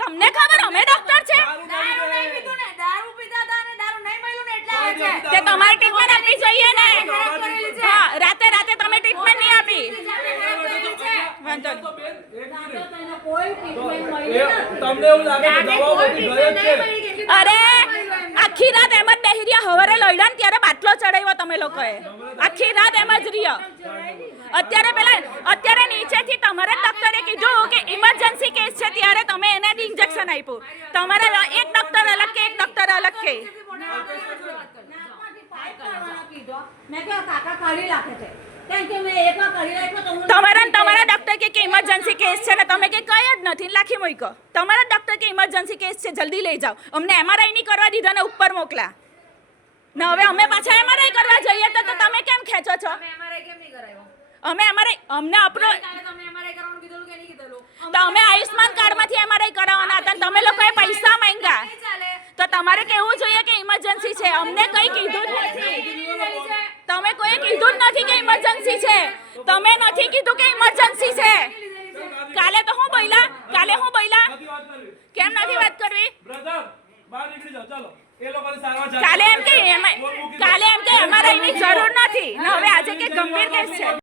તમને ખબર અમે ડોક્ટર છે તે તમારી ટ્રીટમેન્ટ આપવી જોઈએ ને હા રાતે તમે ટ્રીટમેન્ટ નહીં આપી વાંધો અરે આખી રાત એમ જ બેહી રહ્યા હવારે લઈડા ને ત્યારે બાટલો ચડાવ્યો તમે લોકોએ આખી રાત એમ જ રહ્યા અત્યારે નીચેથી તમારા ડોક્ટરે કીધું કે ઇમરજન્સી કેસ છે ત્યારે તમે એને ઇન્જેક્શન આપ્યું તમારા એક ડોક્ટર અલગ કે તમારા ડોક્ટર કે ઇમરજન્સી કેસ છે ને તમે કે કઈ જ નથી લાખી મૂકો તમારા ડોક્ટર કે ઇમરજન્સી કેસ છે જલ્દી લઈ જાઓ અમને એમઆરઆઈ નહીં કરવા દીધા ને ઉપર મોકલા ને હવે અમે પાછા એમઆરઆઈ કરવા જઈએ તો તમે કેમ ખેંચો છો અમે અમને આપણો તો અમે આયુષ્માન કાર્ડમાંથી એમઆરઆઈ કરાવવાના હતા તમે લોકોએ પૈસા માંગ્યા તો તમારે કહેવું જોઈએ કે ઇમરજન્સી છે અમને કંઈ કીધું જ નથી તમે કોઈ કીધું જ નથી કે ઇમરજન્સી છે તમે નથી કીધું કે ઇમરજન્સી છે કાલે હું બોલ્યા કેમ નથી વાત કરવી કાલે એમ કે એમઆરઆઈ ની જરૂર નથી ને હવે આજે કે ગંભીર કેસ છે